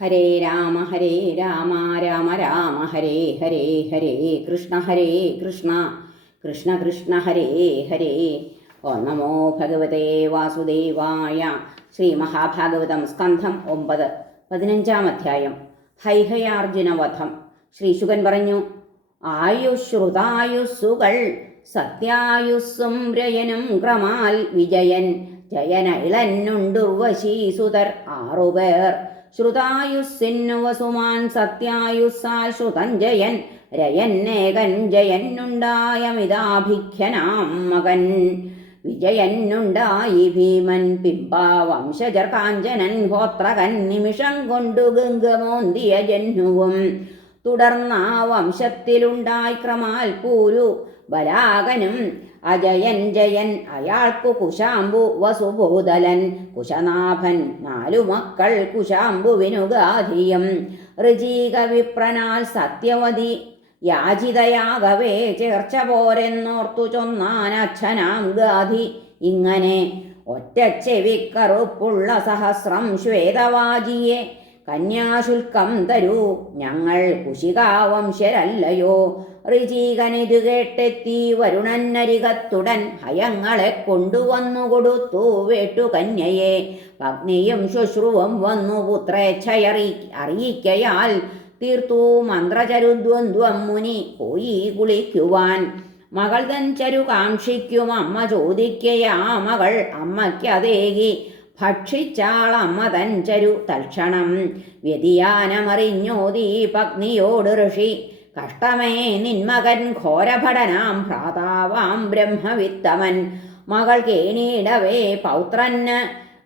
ഹരേ രാമ ഹരേ രാമ രാമ രാമ ഹരേ ഹരേ ഹരേ കൃഷ്ണ ഹരേ കൃഷ്ണ കൃഷ്ണ കൃഷ്ണ ഹരേ ഹരേ. ഓ നമോ ഭഗവതേ വാസുദേവായ ശ്രീ മഹാഭാഗവതം സ്കന്ധം ഒമ്പത് പതിനഞ്ചാം അധ്യായം. ഹൈഹയാർജുനവധം ശ്രീശുകൻ പറഞ്ഞു ആയുശ്രുതായുസ്സുകൾ സത്യായുസ്സും രയനും ക്രമാൽ വിജയൻ. ജയനൈളന്നുണ്ടുർവശീസുതർ ആറുപേർ ശ്രുതായുസ്സിന്നു വസുമാൻ ശ്രുതഞ്ജയൻ രയന്നേകൻ ജയന്നുണ്ടായമിതാഭിഖ്യനാം മകൻ. വിജയന്നുണ്ടായി ഭീമൻ പിംബാവംശജർ കാഞ്ചനൻ ഹോത്രകൻ നിമിഷം കൊണ്ടു ഗംഗമോന്തിയ ജന്നുവും തുടർന്നാ വംശത്തിലുണ്ടായി ക്രമാൽ പൂരു ബലാകനും. അജയൻ ജയൻ അയാൾക്കു കുശാംബു വസുഭൂതലൻ. കുശനാഭൻ നാലു മക്കൾ കുശാംബുവിനു ഗാധിയും വിപ്രനാൽ സത്യവതി യാചിതയാകവേ ചേർച്ച പോരെന്നോർത്തു ചൊന്നാനച്ഛനാം ഗാധി. ഇങ്ങനെ ഒറ്റച്ചെവിക്കറുപ്പുള്ള സഹസ്രം ശ്വേതവാജിയെ കന്യാശുൽക്കം തരൂ. ഞങ്ങൾ കുശികാവംശരല്ലയോ. ഋചീകനിത് കേട്ടെത്തി വരുണന്നരികത്തുടൻ ഹയങ്ങളെ കൊണ്ടുവന്നു കൊടുത്തു വേട്ടു കന്യയെ പത്നിയും ശുശ്രുവും വന്നു പുത്രേച്ഛയറി അറിയിക്കയാൽ തീർത്തു. മന്ത്രചരുദ്വന്ദ്വം മുനി പോയി കുളിക്കുവാൻ. മകൾ തൻ ചരു കാക്ഷിക്കും അമ്മ ചോദിക്കയാ മകൾ അമ്മയ്ക്കതേകി. ഭക്ഷിച്ചാളമ്മ തൻ ചരു തൽക്ഷണം വ്യതിയാനമറിഞ്ഞോതീ പത്നിയോട് ഋഷി. കഷ്ടമേ നിന്മകൻ ഘോരഭടനാം ഭ്രാതാവാം ബ്രഹ്മവിത്തമൻ. മകൾ കേണീടവേ പൗത്രന്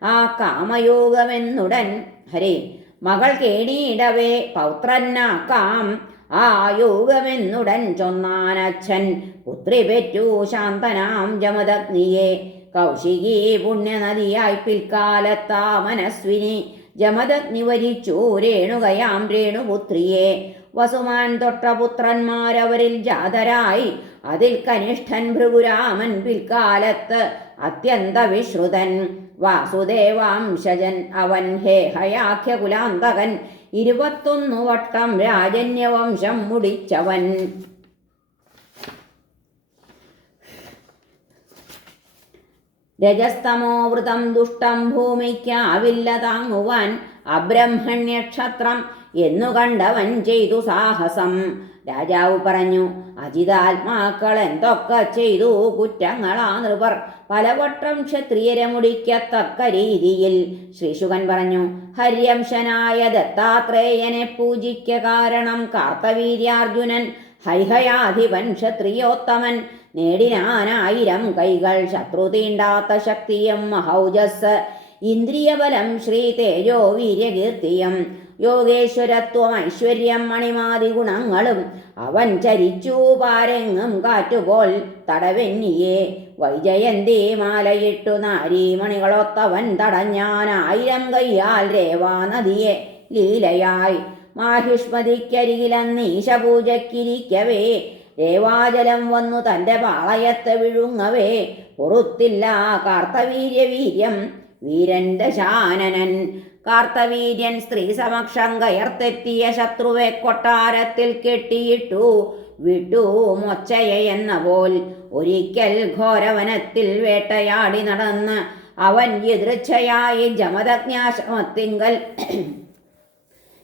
ആ കാമയോഗമെന്നുടൻ. ഹരേ മകൾ കേണീടവേ പൗത്രന്നാക്കാം ആ യോഗമെന്നുടൻ ചൊന്നാനച്ഛൻ. പുത്രി പെറ്റു ശാന്തനാം ജമദഗ്നിയെ. കൗശികി പുണ്യനദിയായി പിൽക്കാലത്താ മനസ്വിനി. ജമദഗ്നി വരിച്ചു രേണുകയാം രേണുപുത്രിയെ. വസുമാൻ തൊട്ട പുത്രന്മാരവരിൽ ജാതരായി. അതിൽ കനിഷ്ഠൻ ഭൃഗുരാമൻ പിൽക്കാലത്ത് അത്യന്ത വിശ്രുതൻ. വാസുദേവാംശജൻ അവൻ ഹേ ഹയാഖ്യകുലാന്തകൻ ഇരുപത്തൊന്നു വട്ടം രാജന്യവംശം മുടിച്ചവൻ. രജസ്തമോവൃതം ദുഷ്ടം ഭൂമിക്കാവില്ല താങ്ങുവാൻ അബ്രഹ്മണ്യക്ഷത്രം എന്നു കണ്ടവൻ ചെയ്തു സാഹസം. രാജാവ് പറഞ്ഞു അജിതാത്മാക്കൾ എന്തൊക്കെ ചെയ്തു? കുറ്റങ്ങളാ നൃപർ പലവട്ടം ക്ഷത്രിയരെ മുടിക്കത്തക്ക രീതിയിൽ. ശ്രീശുകൻ പറഞ്ഞു ഹര്യംശനായ ദത്താത്രേയനെ പൂജിക്ക കാരണം കാർത്തവീര്യാർജുനൻ ഹൈഹയാധിപൻ ക്ഷത്രിയോത്തമൻ നേടിനാനായിരം കൈകൾ ശത്രു തീണ്ടാത്ത ശക്തിയും മഹൗജസ് ഇന്ദ്രിയബലം ശ്രീ തേജോ വീര്യകീർത്തിയും. യോഗേശ്വരത്വം ഐശ്വര്യം മണിമാതി ഗുണങ്ങളും അവൻ ചരിച്ചു പാരെങ്ങും കാറ്റുപോൽ തടവെന്നിയെ. വൈജയന്തി മാലയിട്ടു നാരീമണികളൊത്തവൻ തടഞ്ഞാനായിരം കയ്യാൽ രേവാ നദിയെ ലീലയായി. മാഹിഷ്മതിക്കരികിലന്നീശ പൂജക്കിരിക്കവേ രേവാജലം വന്നു തന്റെ പാളയത്ത് വിഴുങ്ങവേ. പൊറുത്തില്ല കാർത്തവീര്യവീര്യം. വീരന്റെ ശാനനൻ കാർത്തവീര്യൻ സ്ത്രീ സമക്ഷം കയർത്തെത്തിയ ശത്രുവെ കൊട്ടാരത്തിൽ കെട്ടിയിട്ടു. വിട്ടു മൊച്ചയെന്ന പോൽ ഒരിക്കൽ ഘോരവനത്തിൽ വേട്ടയാടി നടന്ന് അവൻ എതിർച്ചയായി ജമദജ്ഞാശ്രമത്തിങ്കൽ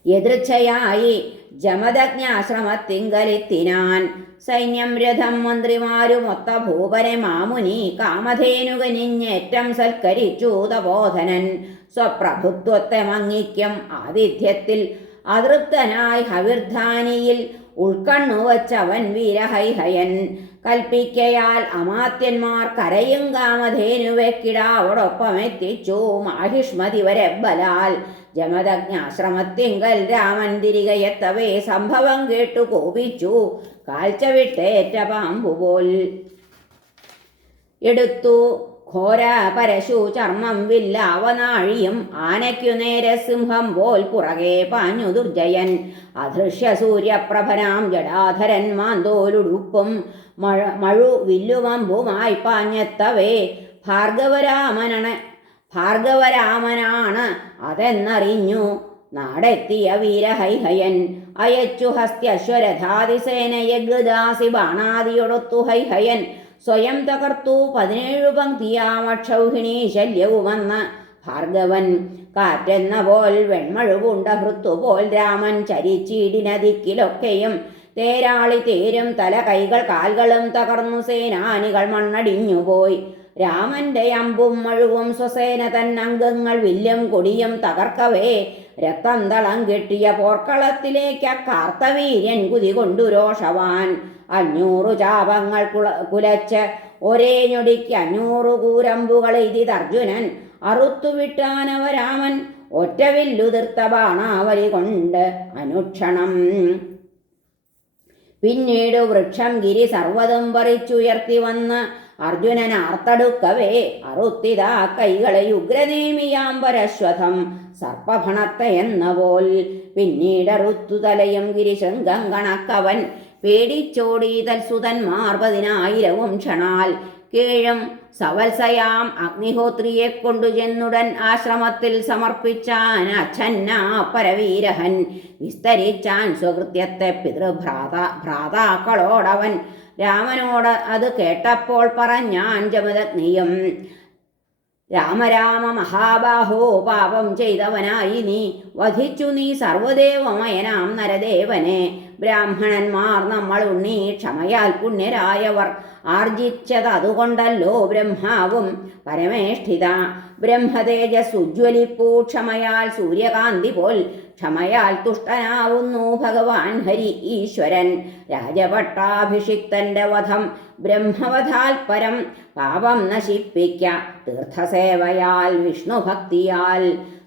എതിർച്ചയായി ജമദജ്ഞാശ്രമത്തിങ്കലെത്തിനാൻ സൈന്യം രഥം മന്ത്രിമാരുമൊത്ത ഭൂപരെ മാമുനി കാമധേനുകനിഞ്ഞേറ്റം സൽക്കരിച്ചു തബോധനൻ സ്വപ്രഭുത്വത്തെ മങ്ങിക്കും ആതിഥ്യത്തിൽ അതൃപ്തനായി ഹവിർധാനിയിൽ ഉൾക്കണ്ണു വച്ചവൻ വീരഹൈഹയൻ. കൽപ്പിക്കയാൽ അമാത്യന്മാർ കരയും കാമധേനുവെക്കിടാവോടൊപ്പം എത്തിച്ചു മാഹിഷ്മതി വരെ ബലാൽ. ജമദജ്ഞാശ്രമത്തിങ്കൽ രാമൻ തിരികെയെത്തവേ സംഭവം കേട്ടു കോപിച്ചു കാഴ്ച വിട്ടേറ്റ പാമ്പുപോൽ. എടുത്തു ഘോര പരശു ചർമ്മം വില്ലാവനാഴിയും ആനയ്ക്കു നേരെ സിംഹം പോൽ പുറകെ പാഞ്ഞു ദുർജയൻ. അദൃശ്യ സൂര്യപ്രഭനാം ജടാധരൻ മാന്തോലുടുപ്പും മഴ മഴു വില്ലുവമ്പുമായി പാഞ്ഞെത്തവേ. ഭാർഗവരാമനണ ഭാർഗവരാമനാണ് അതെന്നറിഞ്ഞു. നാടെത്തിയ വീരഹൈഹയൻ. അയച്ചു ഹസ്ത്യശ്വരധാതിസേനയെ ഗദാസി ബാണാദിയൊടൊത്തു ഹൈഹയൻ. സ്വയം തകർത്തു പതിനേഴു പങ്ക്തിയാമക്ഷൗഹിണി ശല്യവുമെന്ന് ഭാർഗവൻ. കാറ്റെന്ന പോൽ വെൺമഴുകുണ്ട ഹൃത്തുപോൽ രാമൻ ചരിച്ചീടിനതിക്കിലൊക്കെയും തേരാളി തേരും തല കൈകൾ കാൽകളും തകർന്നു സേനാനികൾ മണ്ണടിഞ്ഞുപോയി രാമന്റെ അമ്പും മഴുവും സ്വസേന അംഗങ്ങൾ വില്ലും കൊടിയും തകർക്കവേ രക്തം തളം കെട്ടിയ പോർക്കളത്തിലേക്ക് കാർത്തവീര്യൻ കുതി കൊണ്ടു രോഷവാൻ. അഞ്ഞൂറു ചാപങ്ങൾ കുള കുലച്ച് ഒരേ ഞൊടിക്ക് അഞ്ഞൂറ് കൂരമ്പുകൾ എഴുതി അർജുനൻ അറുത്തുവിട്ടാനവരാമൻ രാമൻ ഒറ്റവില്ലുതിർത്ത ബാണാവലി കൊണ്ട് അനുക്ഷണം. പിന്നീട് വൃക്ഷം ഗിരി സർവതും പറിച്ചുയർത്തി വന്ന് അർജുനൻ ആർത്തടുക്കവേ അറുത്തിതാ കൈകളെ ഉഗ്രനേമിയാം പരശ്വതം സർപ്പഭണത്തെ എന്ന പോൽ. പിന്നീട് അറുത്തുതലയും ഗിരിശൃംഗം കണക്കവൻ പേടിച്ചോടി തൽസുതന്മാർ പതിനായിരവും ക്ഷണാൽ. കീഴും സവത്സയാം അഗ്നിഹോത്രിയെ കൊണ്ടു ചെന്നുടൻ ആശ്രമത്തിൽ സമർപ്പിച്ചാൻ അച്ഛന്ന പരവീരഹൻ വിസ്തരിച്ചാൻ സ്വകൃത്യത്തെ പിതൃഭ്രാത ഭ്രാതാക്കളോടവൻ. രാമനോട് അത് കേട്ടപ്പോൾ പറഞ്ഞാൻ ജമദഗ്നിയും രാമരാമ മഹാബാഹോ പാപം ചെയ്തവനായി നീ. വധിച്ചു നീ സർവദേവമയനാം നരദേവനെ. ബ്രാഹ്മണന്മാർ നമ്മൾ ഉണ്ണി ക്ഷമയാൽ പുണ്യരായവർ. ആർജിച്ചത് അതുകൊണ്ടല്ലോ ബ്രഹ്മാവും പരമേഷ്ഠിത. ബ്രഹ്മതേജസ് ഉജ്ജ്വലിപ്പൂ ക്ഷമയാൽ സൂര്യകാന്തി പോൽ. ക്ഷമയാൽ തുഷ്ടനാവുന്നു ഭഗവാൻ ഹരി ഈശ്വരൻ. രാജപട്ടാഭിഷിക്തന്റെ വധം ബ്രഹ്മവധാൽ പരം. പാപം നശിപ്പിക്ക തീർത്ഥസേവയാൽ വിഷ്ണുഭക്തിയാൽ.